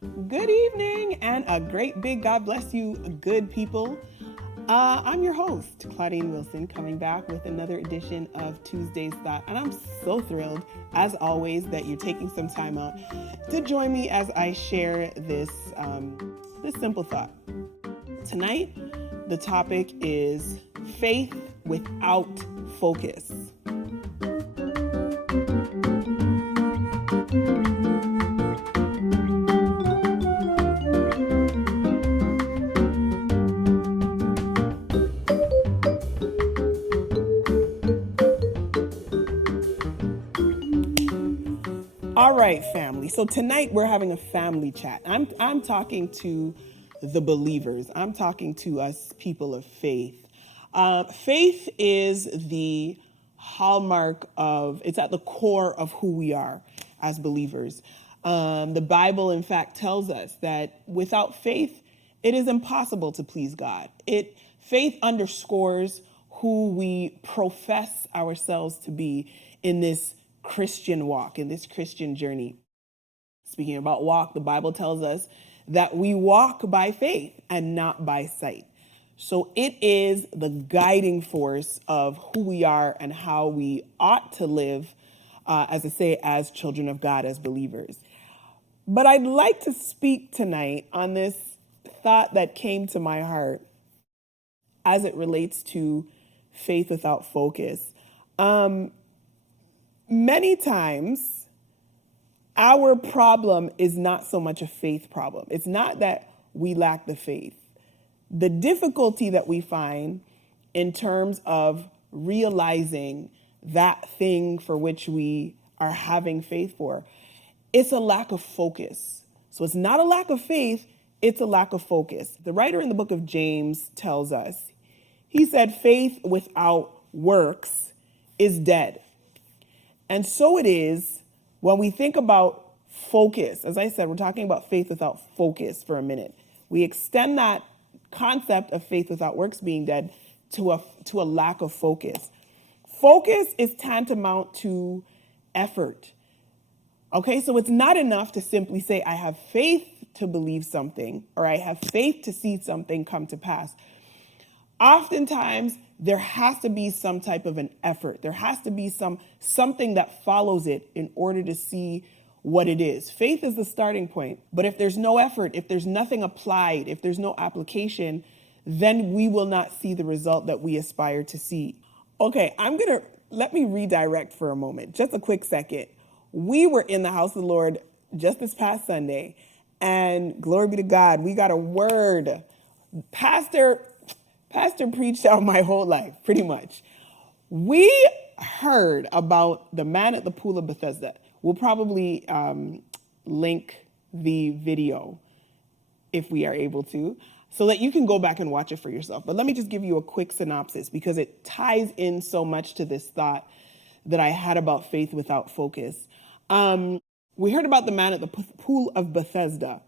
Good evening and a great big God bless you, good people. I'm your host, Claudine Wilson, coming back with another edition of Tuesday's Thought. And I'm so thrilled, as always, that you're taking some time out to join me as I share this simple thought. Tonight, the topic is faith without focus. All right, family. So tonight we're having a family chat. I'm talking to the believers. I'm talking to us people of faith. Faith is the hallmark of, it's at the core of who we are as believers. The Bible, in fact, tells us that without faith, it is impossible to please God. Faith underscores who we profess ourselves to be in this Christian walk, in this Christian journey. Speaking about walk, the Bible tells us that we walk by faith and not by sight. So it is the guiding force of who we are and how we ought to live, as I say, as children of God, as believers. But I'd like to speak tonight on this thought that came to my heart as it relates to faith without focus. Many times, our problem is not so much a faith problem. It's not that we lack the faith. The difficulty that we find in terms of realizing that thing for which we are having faith for, it's a lack of focus. So it's not a lack of faith, it's a lack of focus. The writer in the book of James tells us, he said, faith without works is dead. And so it is when we think about focus. As I said, we're talking about faith without focus for a minute. We extend that concept of faith without works being dead to a lack of focus. Focus is tantamount to effort. Okay, so it's not enough to simply say, I have faith to believe something, or I have faith to see something come to pass. Oftentimes, there has to be some type of an effort. There has to be something that follows it in order to see what it is. Faith is the starting point. But if there's no effort, if there's nothing applied, if there's no application, then we will not see the result that we aspire to see. Okay, let me redirect for a moment, just a quick second. We were in the house of the Lord just this past Sunday, and glory be to God, we got a word. Pastor preached out my whole life, pretty much. We heard about the man at the pool of Bethesda. We'll probably link the video if we are able to, so that you can go back and watch it for yourself. But let me just give you a quick synopsis because it ties in so much to this thought that I had about faith without focus. We heard about the man at the pool of Bethesda.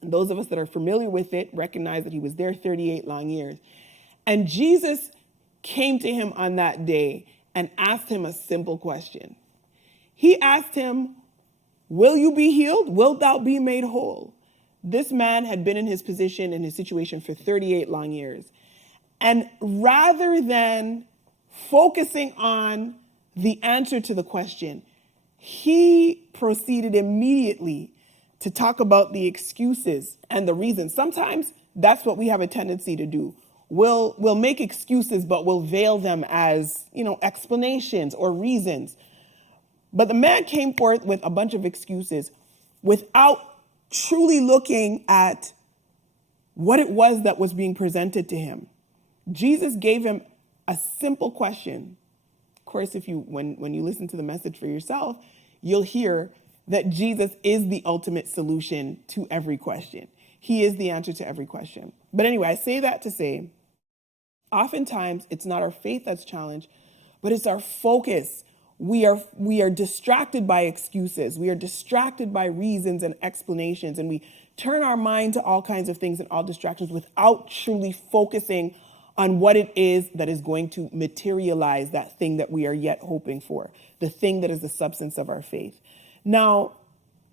And those of us that are familiar with it recognize that he was there 38 long years. And Jesus came to him on that day and asked him a simple question. He asked him, will you be healed? Wilt thou be made whole? This man had been in his position, in his situation for 38 long years. And rather than focusing on the answer to the question, he proceeded immediately to talk about the excuses and the reasons. Sometimes that's what we have a tendency to do. We'll make excuses, but we'll veil them as, explanations or reasons. But the man came forth with a bunch of excuses without truly looking at what it was that was being presented to him. Jesus gave him a simple question. Of course, when you listen to the message for yourself, you'll hear that Jesus is the ultimate solution to every question. He is the answer to every question. But anyway, I say that to say, oftentimes it's not our faith that's challenged, but it's our focus. We are distracted by excuses. We are distracted by reasons and explanations, and we turn our mind to all kinds of things and all distractions without truly focusing on what it is that is going to materialize that thing that we are yet hoping for, the thing that is the substance of our faith. Now,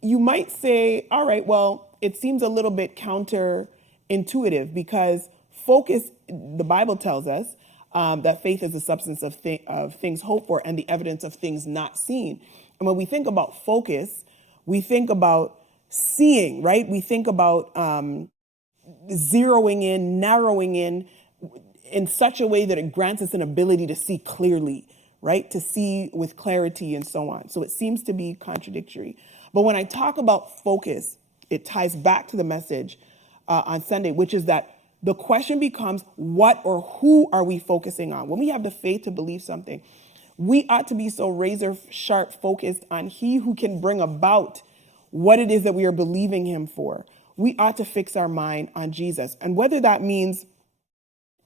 you might say, all right, well, it seems a little bit counterintuitive because focus, the Bible tells us that faith is the substance of things hoped for and the evidence of things not seen. And when we think about focus, we think about seeing, right? We think about zeroing in, narrowing in such a way that it grants us an ability to see clearly, right? To see with clarity and so on. So it seems to be contradictory. But when I talk about focus, it ties back to the message on Sunday, which is that the question becomes, what or who are we focusing on? When we have the faith to believe something, we ought to be so razor sharp focused on he who can bring about what it is that we are believing him for. We ought to fix our mind on Jesus. And whether that means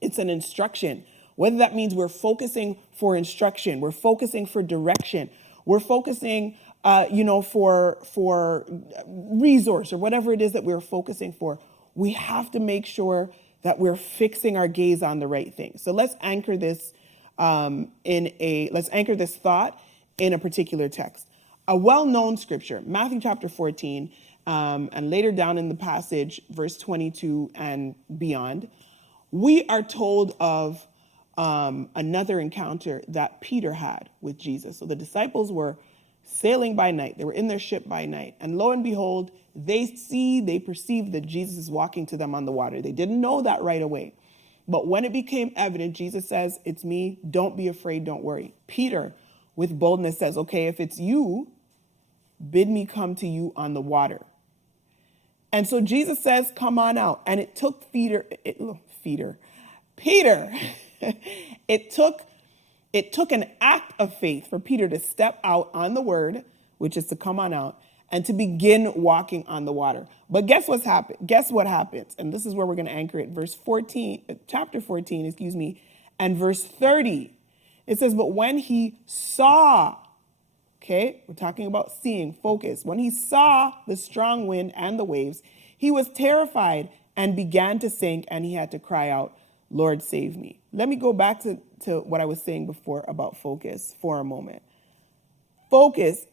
it's an instruction, whether that means we're focusing for instruction, we're focusing for direction, we're focusing, for resource or whatever it is that we're focusing for, we have to make sure that we're fixing our gaze on the right thing. So let's anchor this thought in a particular text. A well-known scripture, Matthew chapter 14, and later down in the passage, verse 22 and beyond, we are told of another encounter that Peter had with Jesus. So the disciples were sailing by night. They were in their ship by night. And lo and behold, they perceive that Jesus is walking to them on the water. They didn't know that right away. But when it became evident, Jesus says, it's me. Don't be afraid. Don't worry. Peter, with boldness, says, okay, if it's you, bid me come to you on the water. And so Jesus says, come on out. And it took Peter, it took an act of faith for Peter to step out on the word, which is to come on out, and to begin walking on the water. But guess what happens? And this is where we're going to anchor it. Chapter 14, and verse 30. It says, but when he saw, okay, we're talking about seeing, focus. When he saw the strong wind and the waves, he was terrified and began to sink, and he had to cry out, Lord, save me. Let me go back to what I was saying before about focus for a moment. Focus,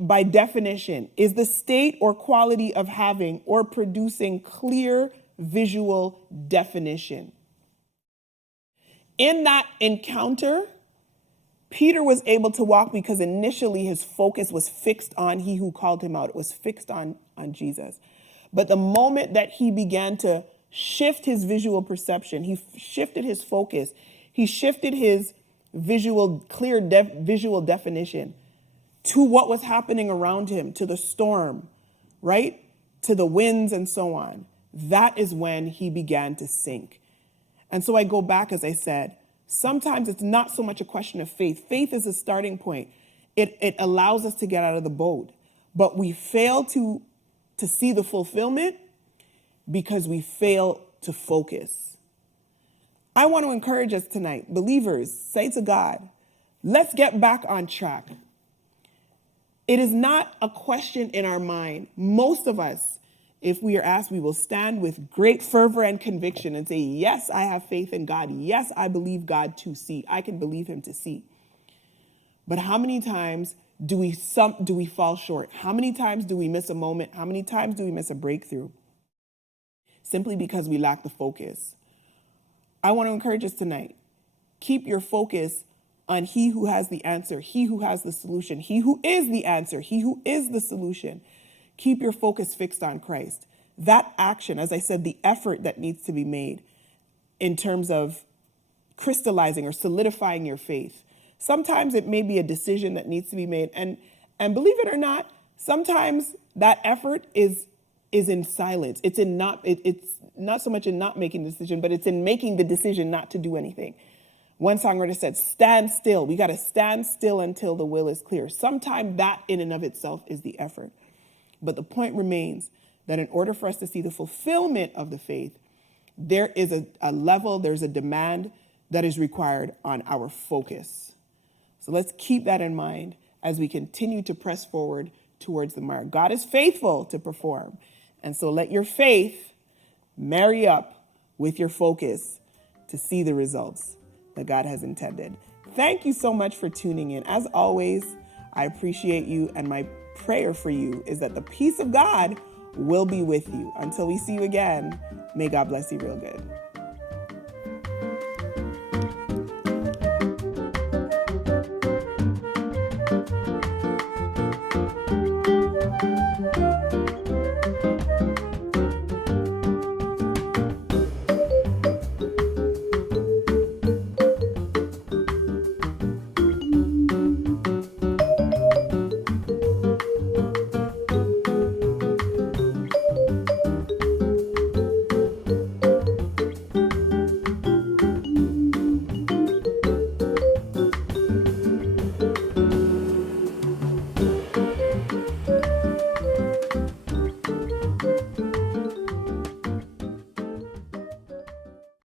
by definition, is the state or quality of having or producing clear visual definition. In that encounter, Peter was able to walk because initially his focus was fixed on he who called him out. It was fixed on Jesus. But the moment that he began to shift his visual perception, he shifted his focus, he shifted his visual definition to what was happening around him, to the storm, right? To the winds and so on. That is when he began to sink. And so I go back, as I said, sometimes it's not so much a question of faith. Faith is a starting point. It allows us to get out of the boat. But we fail to see the fulfillment because we fail to focus. I want to encourage us tonight, believers, say to God, let's get back on track. It is not a question in our mind. Most of us, if we are asked, we will stand with great fervor and conviction and say, yes, I have faith in God. Yes, I believe God to see. I can believe him to see. But how many times do we fall short? How many times do we miss a moment? How many times do we miss a breakthrough? Simply because we lack the focus. I want to encourage us tonight. Keep your focus on he who has the answer, he who has the solution, he who is the answer, he who is the solution. Keep your focus fixed on Christ. That action, as I said, the effort that needs to be made in terms of crystallizing or solidifying your faith. Sometimes it may be a decision that needs to be made. And believe it or not, sometimes that effort is in silence. It's not so much in not making the decision, but it's in making the decision not to do anything. One songwriter said, stand still. We got to stand still until the will is clear. Sometimes that in and of itself is the effort. But the point remains that in order for us to see the fulfillment of the faith, there is a level, there's a demand that is required on our focus. So let's keep that in mind as we continue to press forward towards the mark. God is faithful to perform. And so let your faith marry up with your focus to see the results that God has intended. Thank you so much for tuning in. As always, I appreciate you, and my prayer for you is that the peace of God will be with you. Until we see you again, may God bless you real good.